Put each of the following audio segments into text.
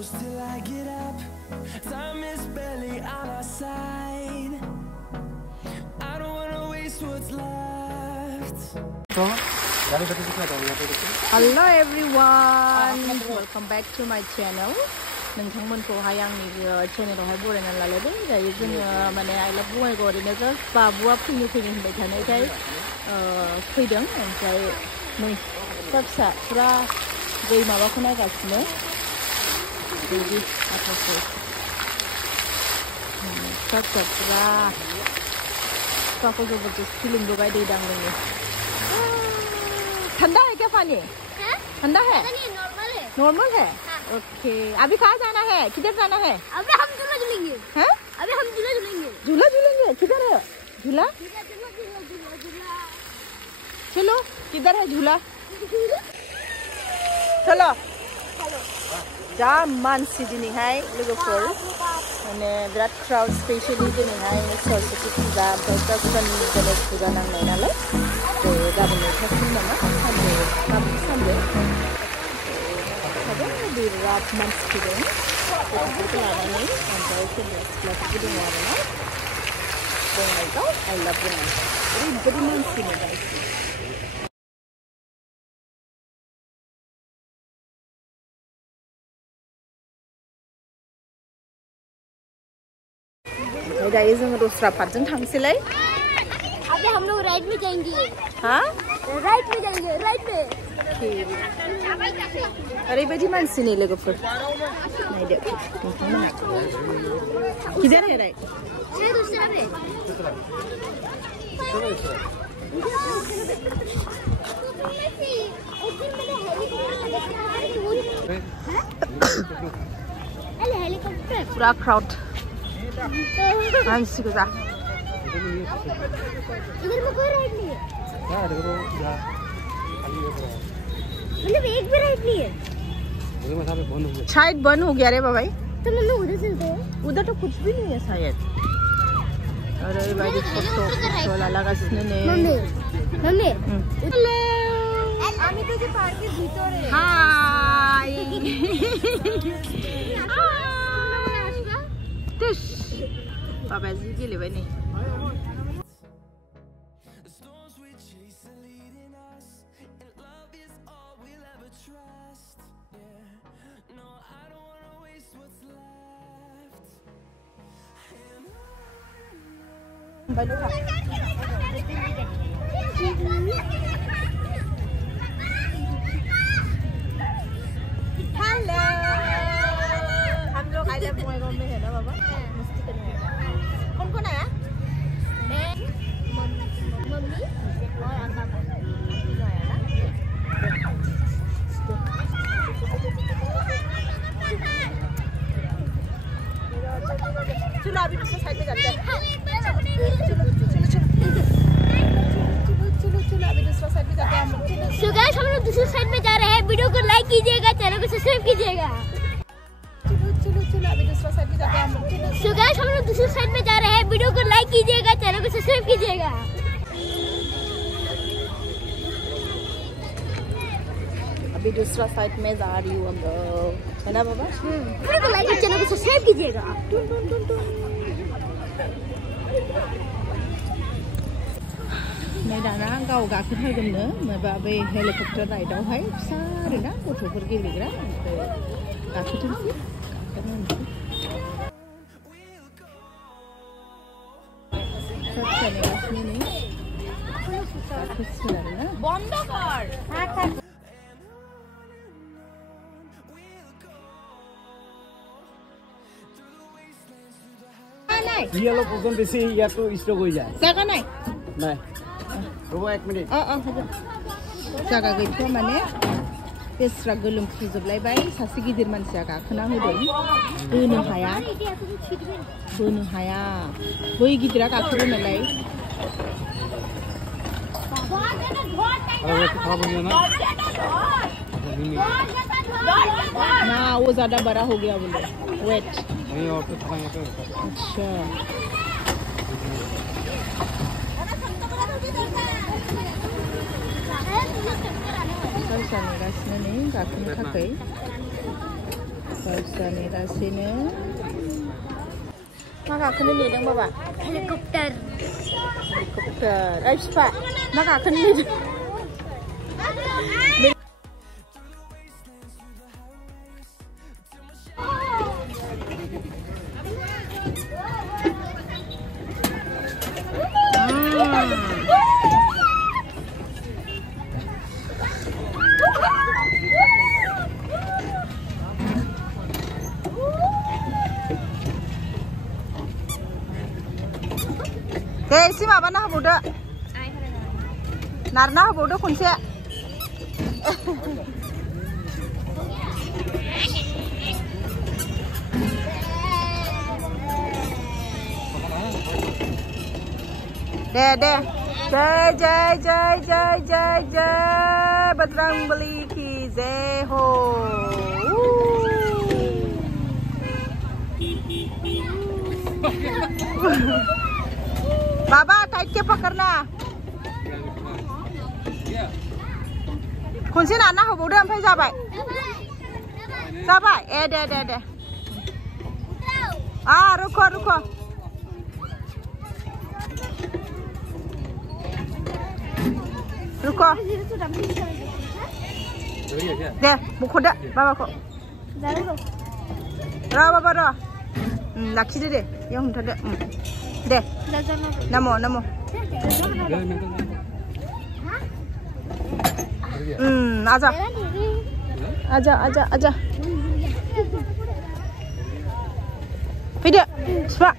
close till I get up. Time is barely on our side. I don't wanna waste what's left. Hello everyone, welcome back to my channel. नोंथांमोनखौहाय आंनि चेनेलावहाय बरायनानै लालायदों। दायो जोङो माने आइ लाभ बङाइगाव ओरैनो just बाबुआ फैनो होनबाय थानायखाय फैदों। ओमफ्राय नै फिसा फिसा फुरा दै माबाखौ नायगासिनो बिदि आखाइखौ फिसा फिसा फुरा बिफाखौ जबरदस्त फिलिं लगाय दै दांदों। ठंडा है क्या पानी? ठंडा है? नॉर्मल है। ओके, अभी कहाँ जाना है? किधर जाना है? अभी हम झूला झूलेंगे। हैं? अभी हम झूला झूलेंगे। झूला झूलेंगे? किधर है झूला? चलो, किधर है झूला? चलो। जा मानसि दिनैहाय लोगोफोर माने बिराद क्राउड स्पेशली दिनैहाय सरस्वती फुजा ओमफ्राय गणेश फुजा नांनाय नालाय गाबोन नयथासिम नामा सानदे बिराद मानसि फैदों गथ'फोरखौ लानानै ओमफ्राय सेंग्रा सिख्लाफोरबो दङ आरोना बङाइगाव आइ लाभ बङाइगाव ओरैबायदि मानसि नुगासिनो। दायो जोङो दस्रा पार्टजों थांसैलाय। अभी हम लोग राइड में जाएंगे। हाँ? राइड में जाएंगे, राइड में। ओरैबायदि मानसि नै लोगोफोर नायदो नोंथांमोना। किधर है राइड? दूसरा में। हेलीकॉप्टर पूरा क्राउड मानसि गोजा। इधर में कोई राइड नहीं है। मतलब एक भी राइड नहीं है। शायद बंद हो गया रे बाबाई। तो मम्मी उधर चलते हैं। उधर तो कुछ भी नहीं है शायद। अरे भाई फोटो लागासिनो ने। मम्मी मम्मी हेलो আমি তো যে পার্কের ভিতরে। হাই দিস বাবা জি गेलेबाय नै। हेलो हम लोग आई लव बङाइगाव में है ना बाबा? मस्ती करेंगे। कौन कौन आया? मैं मम्मी और अंकल आया ना। चलो अभी दूसरे साइड पे जाते हैं। चलो अभी दूसरा साइड पे जाते हैं हम लोग। सो गाइस हम लोग दूसरी साइड में जा रहे हैं। वीडियो को लाइक कीजिएगा, चैनल को सब्सक्राइब कीजिएगा। चलो अभी दूसरा साइड पे जाते हैं हम लोग। सो गाइस हम लोग दूसरी साइड में जा रहे हैं। वीडियो को लाइक कीजिएगा, चैनल को सब्सक्राइब कीजिएगा। अभी दूसरा साइड में जा रही हूँ हम लोग, है ना बाबा? वीडियो को लाइक और चैनल को सब्सक्राइब कीजिएगा। दाना गाव गाखोथारगोननो माबा बै हेलिकप्टार राइडआवहाय फिसा आरोना गथ'फोर गेलेग्रा ओमफ्राय गाखोथोंसै फिसा नेगासिनो नै गाखोसिगोन आरोना। बन्द कर ये लोग ओजन बेसी यार तो स्टॉक हो जाए। जागा नाय नहीं रुको एक मिनट। जागा गैथ'आ माने बेस्रा गोलोमफ्रुजोबलायबाय सासे गिदिर मानसिया गाखोना होदों बोनो हाया बै गिदिरा गाखोदों नालाय। ना वो ज्यादा बड़ा हो गया बोले वेट। अच्छा फिसा नेगासिनो नै गाखोनो थाखाय। Bahasa sini. Maka akan lihat Bapak. Helikopter. Helikopter. Ayo Pak. Maka akan lihat. Si maba na habuda. Narna habuda kunci. Deh. Jai Bajrangbali ki jai ho. बाबा टाइट के पकड़ना खनसे नाना होबावदो ओमफ्राय जाबाय ए दे रुको दे बख'दो बाबाखौ बाबा लाखिदो दे बेयाव हमथादो दे namo aja video cepat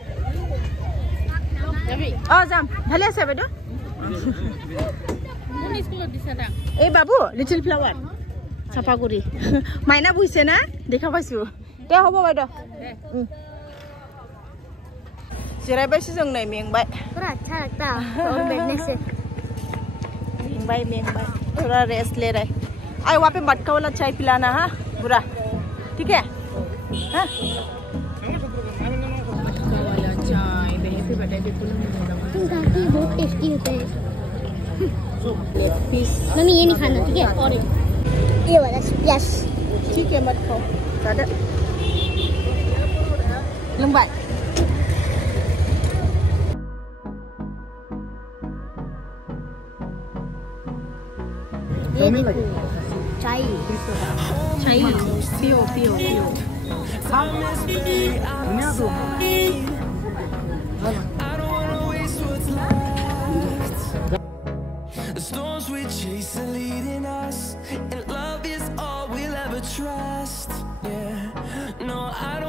jam dhale ase bedo babu little flower sapaguri maina buise na dekha paisu te hobo bedo जिरायबाय जों नै मेंबाय मेंबाय थोड़ा रेस्ट ले रहे आई वहाँ पे मटका वाला चाय पिलाना हाँ बुरा ठीक है हाँ मटका वाला चाय मेरे पे बड़ा बहुत टेस्टी होता है मम्मी ये नहीं खाना ठीक है और ये वाला यस ठीक है मत खाओ ज़्यादा लंबाई चाय पियो The storms we chase are leading us, and love is all we'll ever trust. Yeah, no, I